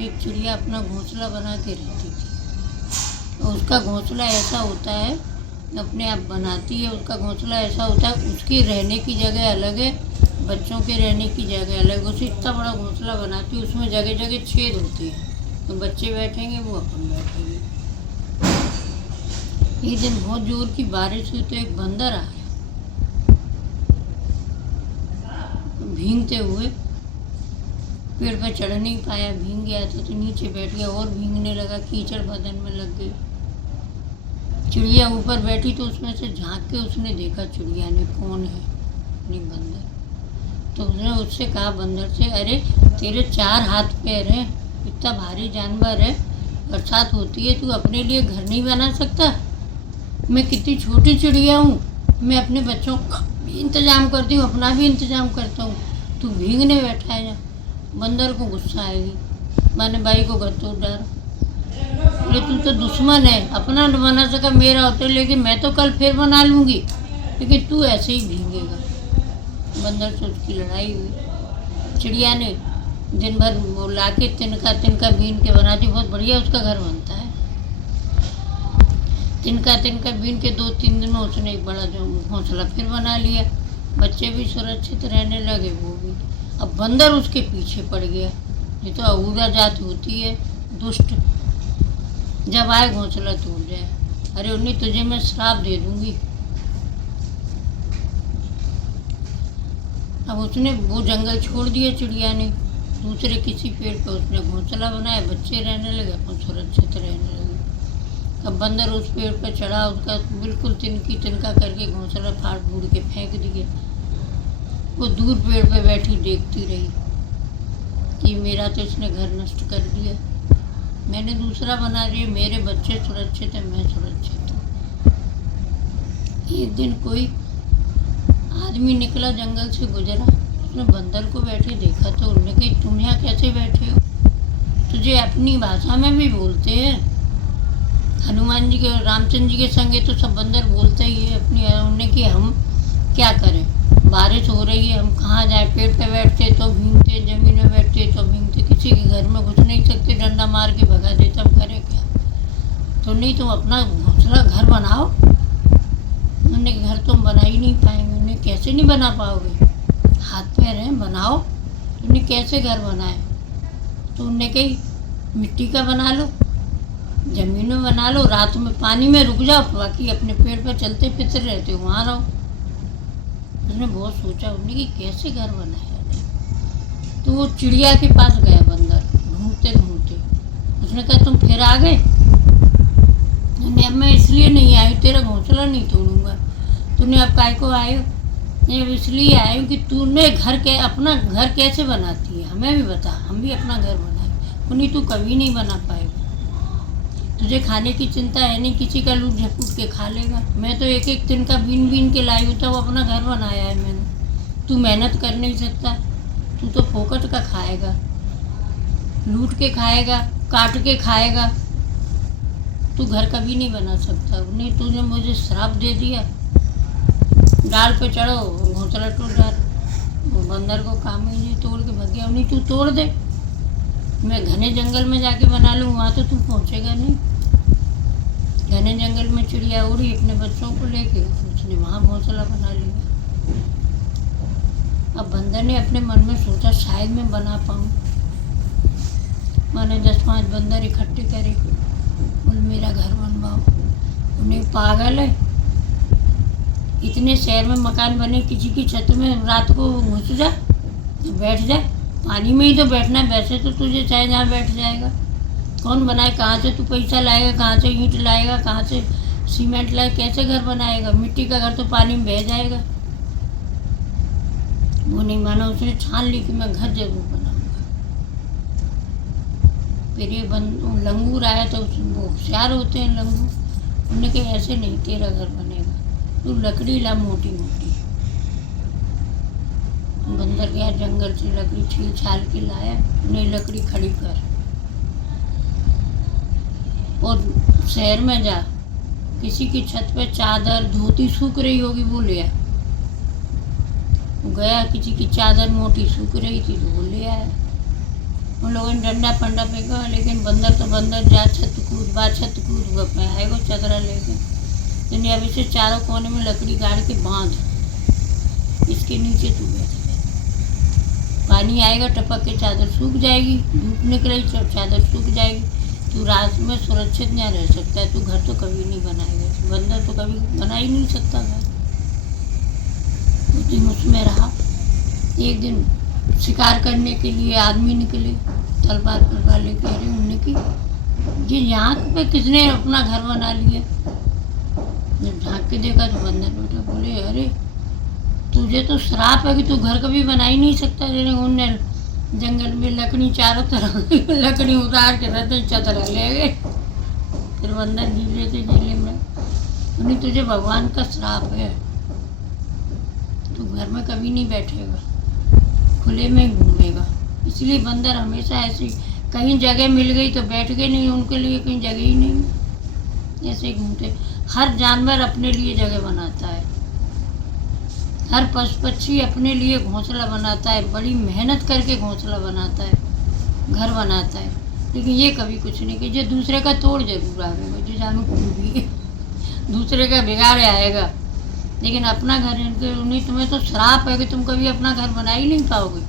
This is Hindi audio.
एक चिड़िया अपना घोंसला बना के रहती थी। और उसका घोंसला ऐसा होता है, अपने आप बनाती है। उसका घोंसला ऐसा होता है, उसकी रहने की जगह अलग है, बच्चों के रहने की जगह अलग। उसे इतना बड़ा घोंसला बनाती है, उसमें जगह जगह छेद होते हैं, तो बच्चे बैठेंगे, वो अपन बैठेंगे। एक दिन बहुत जोर की बारिश हुई तो एक बंदर आया भीगते हुए। पेड़ पर चढ़ नहीं पाया, भीग गया था तो नीचे बैठ गया और भीगने लगा, कीचड़ बदन में लग गई। चिड़िया ऊपर बैठी तो उसमें से झांक के उसने देखा चिड़िया ने कौन है, नहीं बंदर। तो उसने उससे कहा बंदर से, अरे तेरे 4 हाथ पैर हैं, इतना भारी जानवर है, बरसात होती है, तू अपने लिए घर नहीं बना सकता? मैं कितनी छोटी चिड़िया हूँ, मैं अपने बच्चों का भी इंतजाम करती हूँ, अपना भी इंतजाम करता हूँ, तू भीगने बैठा है। बंदर को गुस्सा आएगी, मैंने भाई को घर तोड़ डाल। अरे तू तो दुश्मन है, अपना न बना सका मेरा होते, लेकिन मैं तो कल फिर बना लूँगी, लेकिन तू ऐसे ही भीगेगा। बंदर से उसकी लड़ाई हुई। चिड़िया ने दिन भर वो ला के तिनका तिनका बीन के बनाती, बहुत बढ़िया उसका घर बनता है। तिनका तिनका बीन के 2-3 दिन में उसने एक बड़ा जो घोंसला फिर बना लिया। बच्चे भी सुरक्षित रहने लगे, वो भी। अब बंदर उसके पीछे पड़ गया। ये तो अहूरा जात होती है, दुष्ट, जब आए घोंसला तोड़ जाए। अरे उन्हीं तुझे मैं श्राप दे दूंगी। अब उसने वो जंगल छोड़ दिया चिड़िया ने, दूसरे किसी पेड़ पर उसने घोंसला बनाया, बच्चे रहने लगे, अपन सुरक्षित रहने लगे। अब बंदर उस पेड़ पर चढ़ा, उसका बिल्कुल तिनकी तिनका करके घोंसला फाड़ फूड़ के फेंक दिया। वो दूर पेड़ पे बैठी देखती रही कि मेरा तो इसने घर नष्ट कर दिया, मैंने दूसरा बना लिया, मेरे बच्चे सुरक्षित हैं, मैं सुरक्षित हूँ। एक दिन कोई आदमी निकला, जंगल से गुजरा, उसने बंदर को बैठे देखा तो उन्होंने कहा तुम यहाँ कैसे बैठे हो? तुझे अपनी भाषा में भी बोलते हैं। हनुमान जी के, रामचंद्र जी के संगे तो सब बंदर बोलते ही है अपनी। उन्होंने कि हम क्या करें, बारिश हो रही है, हम कहाँ जाए? पेड़ पे बैठते तो भीगते, जमीन में बैठते तो भीगते, किसी के घर में घुस नहीं सकते, डंडा मार के भगा देते, हम करें क्या? तो नहीं, तुम अपना घोंसला घर बनाओ। उन्होंने घर तुम बना ही नहीं पाएंगे। उन्हें कैसे नहीं बना पाओगे, हाथ पैर हैं, बनाओ। तुमने कैसे घर बनाए? तो उनने कही मिट्टी का बना लो, जमीन में बना लो, रात में पानी में रुक जाओ, बाकी अपने पेड़ पर चलते फिरते रहते हो, वहाँ रहो। उसने बहुत सोचा, उन्होंने कि कैसे घर बनाया जाए। तो वो चिड़िया के पास गया बंदर, ढूंढते ढूंढते। उसने कहा तुम फिर आ गए? नहीं, अब मैं इसलिए नहीं आई, तेरा घोंसला नहीं तोड़ूंगा। तूने अब काय को आए हो? नहीं, अब इसलिए आए हो कि तूने अपना घर कैसे बनाती है, हमें भी बता, हम भी अपना घर बनाए। उन्हीं तू कभी नहीं बना पाएगा, तुझे खाने की चिंता है नहीं, किसी का लूट झपूट के खा लेगा। मैं तो एक एक दिन का बीन बीन के लाई हूँ, तब अपना घर बनाया है मैंने। तू मेहनत कर नहीं सकता, तू तो फोकट का खाएगा, लूट के खाएगा, काट के खाएगा, तू घर कभी नहीं बना सकता। नहीं, तूने मुझे श्राप दे दिया, डाल पे चढ़ो, घोंसला टूट डाल। वो बंदर को काम ही नहीं, तोड़ के भग गया। नहीं, तू तोड़ दे, मैं घने जंगल में जाके बना लूँ, वहाँ तो तू पहुँचेगा नहीं। घने जंगल में चिड़िया उड़ी अपने बच्चों को लेके, उसने वहाँ घोंसला बना लिया। अब बंदर ने अपने मन में सोचा शायद मैं बना पाऊँ। मैंने 10-5 बंदर इकट्ठे करे, बोले मेरा घर बनवाओ। उन्हें पागल है, इतने शहर में मकान बने, किसी की छत में रात को घुस जा, बैठ जा, पानी में ही तो बैठना है। वैसे तो तुझे चाहे जहाँ बैठ जाएगा, कौन बनाए? कहाँ से तू पैसा लाएगा, कहाँ से ईंट लाएगा, कहाँ से सीमेंट लाएगा, कैसे घर बनाएगा? मिट्टी का घर तो पानी में बह जाएगा। वो नहीं माना, उसने ठान ली कि मैं घर जरूर बनाऊंगा। फिर ये लंगूर आया तो वो होशियार होते हैं लंगूर, उन्होंने कहा ऐसे नहीं तेरा घर बनेगा, तू लकड़ी ला मोटी मोटी। बंदर गया जंगल से, लकड़ी छील छाल के लाया, उन्हें लकड़ी खड़ी कर और शहर में जा, किसी की छत पे चादर धोती सूख रही होगी वो ले आ। वो गया, किसी की चादर मोटी सूख रही थी तो वो ले आया। उन लोगों ने डंडा फंडा फेंका, लेकिन बंदर तो बंदर, जा छत कूद बा छत कूद वो पे आएगा चदरा लेके। दुनिया अभी से चारों कोने में लकड़ी गाड़ के बांध, इसके नीचे तू बैठ गया। पानी आएगा टपक के चादर सूख जाएगी, धूप निकलेगी तो चादर सूख जाएगी। तू रात में सुरक्षित नहीं रह सकता है, तू घर तो कभी नहीं बनाएगा, बंदर तो कभी बना ही नहीं सकता घर। उस दिन उसमें रहा। एक दिन शिकार करने के लिए आदमी निकले, तलवार तलवार लेके। अरे उनने की ये यहाँ पे किसने अपना घर बना लिया? जब झाँक के देखा तो बंदर बैठा। बोले अरे तुझे तो श्राप है कि तू घर कभी बना ही नहीं सकता। जैसे उनने जंगल में लकड़ी चारों तरफ लकड़ी उतार के रहते चतरा ले गए। फिर बंदर जीले थे जेले में। उन्हें तुझे भगवान का श्राप है, तू घर में कभी नहीं बैठेगा, खुले में घूमेगा। इसलिए बंदर हमेशा ऐसी कहीं जगह मिल गई तो बैठ गए, नहीं उनके लिए कहीं जगह ही नहीं, ऐसे घूमते। हर जानवर अपने लिए जगह बनाता है, हर पशु पक्षी अपने लिए घोंसला बनाता है, बड़ी मेहनत करके घोंसला बनाता है, घर बनाता है। लेकिन ये कभी कुछ नहीं कि जो दूसरे का तोड़ जरूर आएगा, जो जानू भी दूसरे का बिगाड़ आएगा, लेकिन अपना घर उन्हें। तुम्हें तो श्राप है कि तुम कभी अपना घर बना ही नहीं पाओगे।